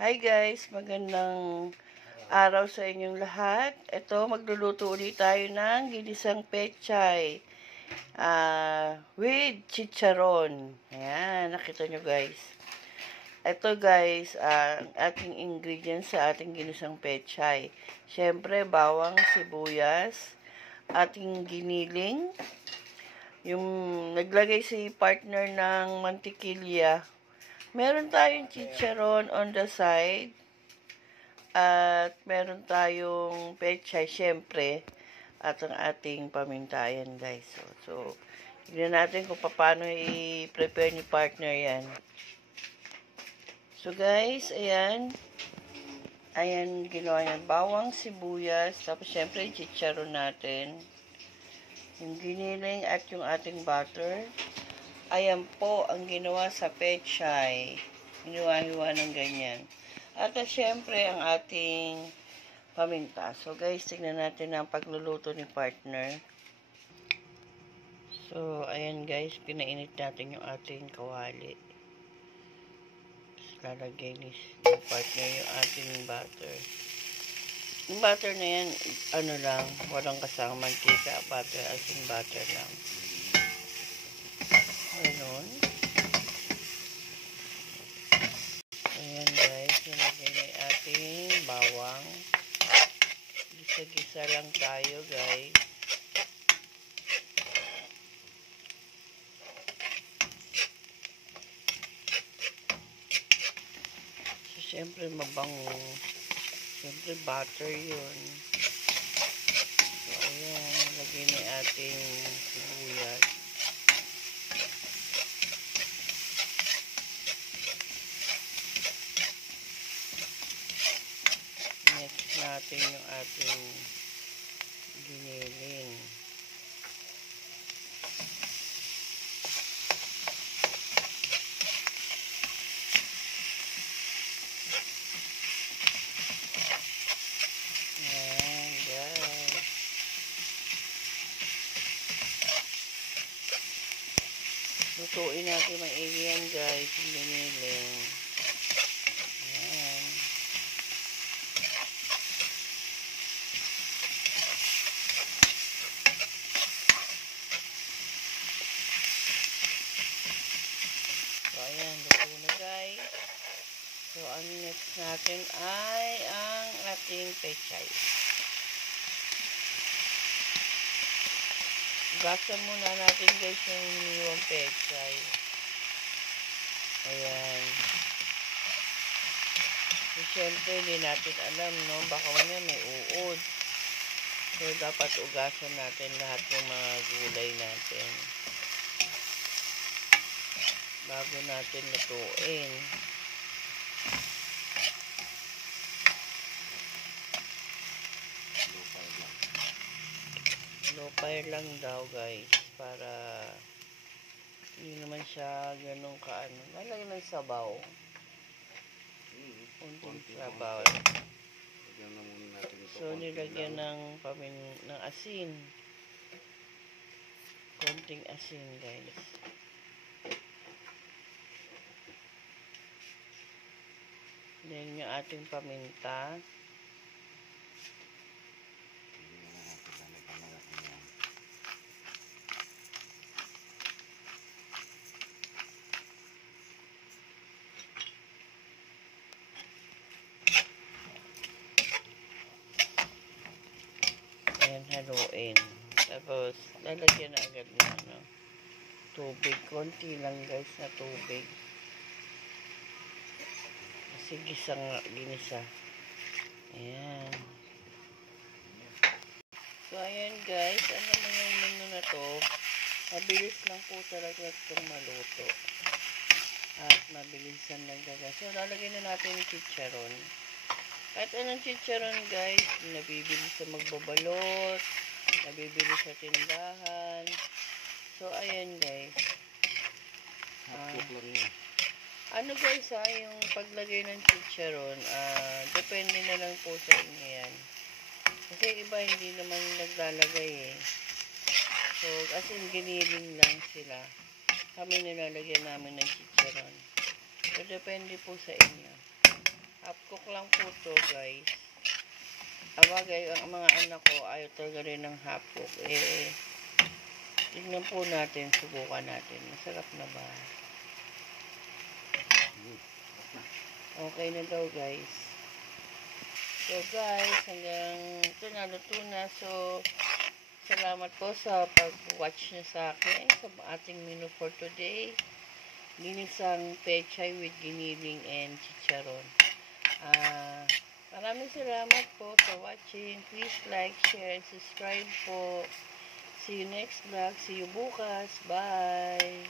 Hi guys, magandang araw sa inyong lahat. Ito, magluluto ulit tayo ng ginisang pechay with chicharon. Ayan, nakita nyo guys. Ito guys, ang ating ingredients sa ating ginisang pechay. Siyempre, bawang, sibuyas, ating giniling. Yung naglagay si partner ng mantikilya. Meron tayong chicharon on the side. At meron tayong pechay, syempre. At ang ating pamintayan, guys. So tignan natin kung paano i-prepare ni partner yan. So, guys, ayan. Ayan, ginawa niyan. Bawang, sibuyas. Tapos, syempre, chicharon natin. Yung giniling at yung ating butter. Ayan po ang ginawa sa pechay. Hiniwa-hiwa ng ganyan. At syempre, ang ating paminta. So, guys, tignan natin ang pagluluto ni partner. So, ayan guys, pinainit natin yung ating kawali. Tapos, lalagay ni partner yung ating butter. Yung butter na yan, ano lang, walang kasamang mantika, butter, asin butter lang. Ganon. Ayan guys, nilagay na yung ating bawang. Gisa-gisa lang tayo guys. So, syempre mabango. Syempre butter yun. So, ayan, nilagay na yung ating sibuyas. Next natin yung ating giniling. Ayan, guys. Lutuin natin maigi yan, guys, yung giniling. Ayan. So, ayan, luto na guys. So, ang next natin ay ang ating pechay. Gasan muna natin guys yung hiniwang pechay. Ayan. So, syempre, hindi natin alam, no? Baka mamaya may uod. So, dapat ugasan natin lahat ng mga gulay natin. Bago natin lutuin. Low fire lang daw guys. Para hindi naman siya ganun kaano. Nalagay ng sabaw. Kunting sabaw. So, nilagyan ng asin. Konting asin guys. Then yung ating paminta. Ayan, haluin. Tapos, lalagyan na agad ng tubig. Konti lang guys na tubig. Kasi ginisa. Ayan. So, ayan guys. Ano mo yung menu na to? Mabilis lang po talaga itong maluto. At mabilisan lang talaga. So, lalagyan na natin yung chicharon. Kahit anong chicharon guys, nabibili sa magbabalot, nabibili sa tindahan. So, ayan guys. Ano guys yung paglagay ng chicharon, depende na lang po sa inyo yan. Kasi iba hindi naman naglalagay eh. So, as in giniling lang sila. Kami nilalagyan namin ng chicharon. So, depende po sa inyo. Half cook lang po to, guys. Abagay, ang mga anak ko ayaw talaga rin ng half cook. Tignan po natin, subukan natin. Masarap na ba? Okay na daw, guys. So, guys, hanggang ito naluto na. So, salamat po sa pag-watch nyo sa akin sa ating menu for today. Ginisang pechay with giniling and chicharon. Maraming salamat po sa watching. Please like, share, and subscribe po. See you next vlog. See you bukas. Bye!